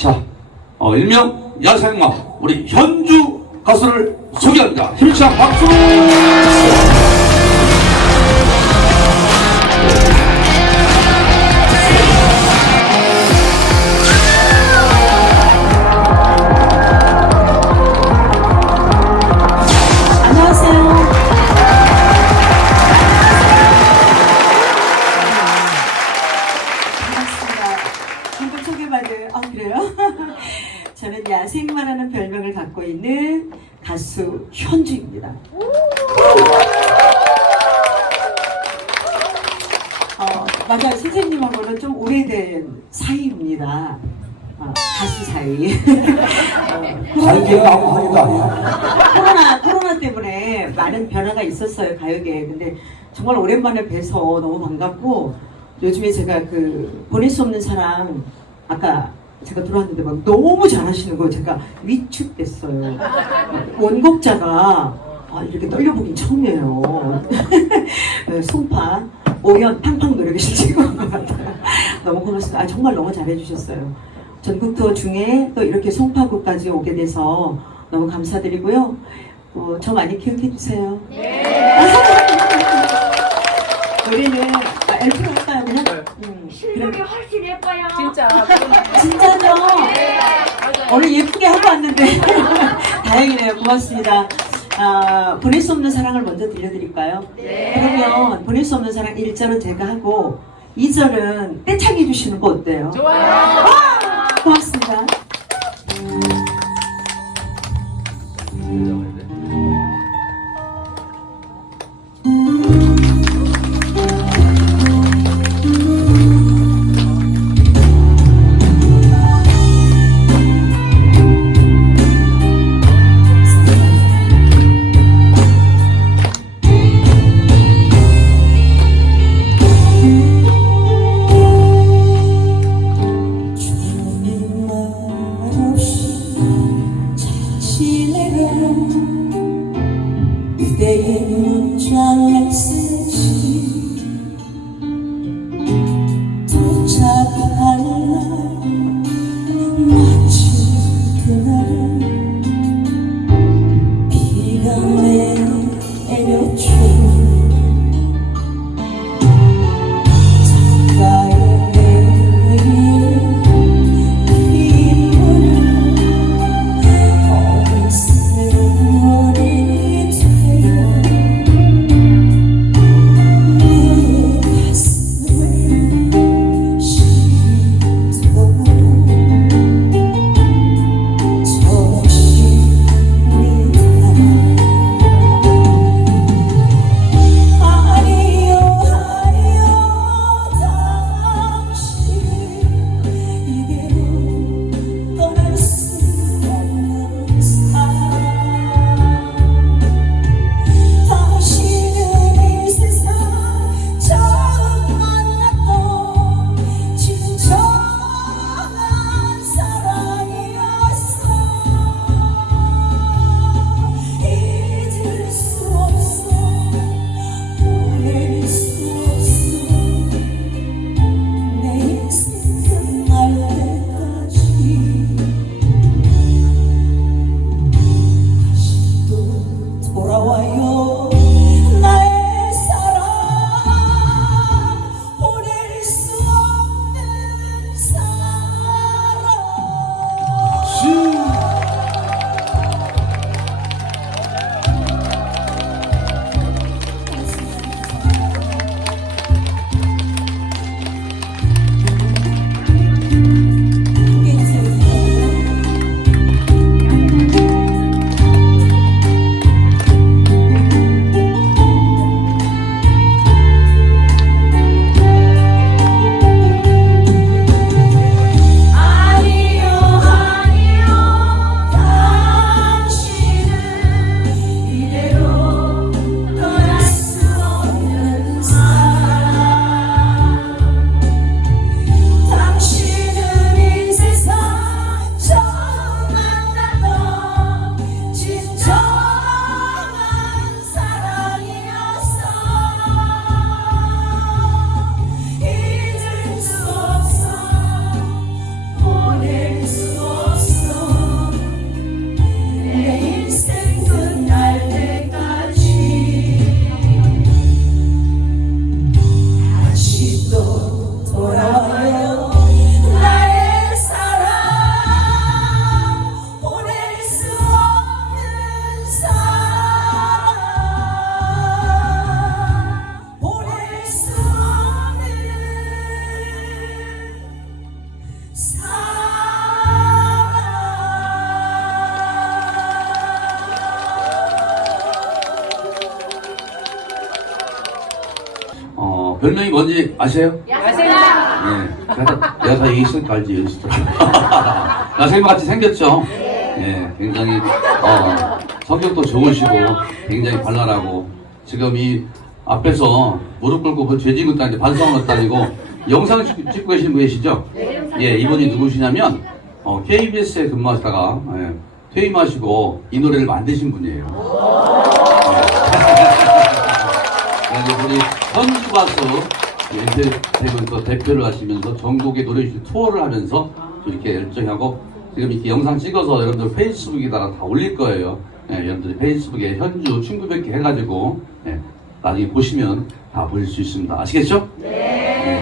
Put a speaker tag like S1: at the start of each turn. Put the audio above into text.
S1: 자, 어, 일명 야생마 우리 현주 가수를 소개합니다. 힘찬 박수!
S2: 맞아요. 선생님하고는 좀 오래된 사이입니다. 어, 가수 사이. 어,
S1: 관계가 아무 관계도 아니야.
S2: 코로나 코로나 때문에 많은 변화가 있었어요 가요계에. 근데 정말 오랜만에 뵈서 너무 반갑고 요즘에 제가 그 보낼 수 없는 사랑 아까 제가 들어왔는데 막 너무 잘하시는 거예요. 제가 위축됐어요. 원곡자가 아, 이렇게 떨려보긴 처음이에요. 네, 송파 오연 팡팡 노래 계시는 것 같아요. 너무 고맙습니다. 아, 정말 너무 잘해주셨어요. 전국 투어 중에 또 이렇게 송파구까지 오게 돼서 너무 감사드리고요. 어, 저 많이 기억해 주세요. 우리는 아, 엘프로 할까요 그냥? 음,
S3: 실력이 훨씬 예뻐요.
S4: 진짜
S2: 진짜죠? 오늘 예쁘게 하고 왔는데 다행이네요. 고맙습니다. 아, 보낼 수 없는 사랑을 먼저 들려드릴까요? 그러면 보낼 수 없는 사랑 1절은 제가 하고 2절은 떼창해 주시는 거 어때요?
S4: 좋아요.
S2: 고맙습니다. you.
S1: 별명이 뭔지 아세요?
S3: 야생아!
S1: 예. 내가, 내가 다 얘기했으니까 알지, 여기서. 야생마 같이 생겼죠? 예, 굉장히, 어, 성격도 좋으시고, 굉장히 발랄하고, 지금 이 앞에서 무릎 꿇고 그 죄 지은 다니는데 반성은 다니고, 영상 찍- 찍고 계신 분 계시죠? 예, 이분이 누구시냐면, 어, KBS에 근무하시다가, 예, 퇴임하시고, 이 노래를 만드신 분이에요. 그래서 우리 현주 가수 엔터테인먼트 대표를 하시면서 전국의 노래실 투어를 하면서 이렇게 열정히 하고 지금 이렇게 영상 찍어서 여러분들 페이스북에다가 다 올릴 거예요. 예, 여러분들 페이스북에 현주 친구 뵙기 해가지고 예, 나중에 보시면 다 보실 수 있습니다. 아시겠죠? 네.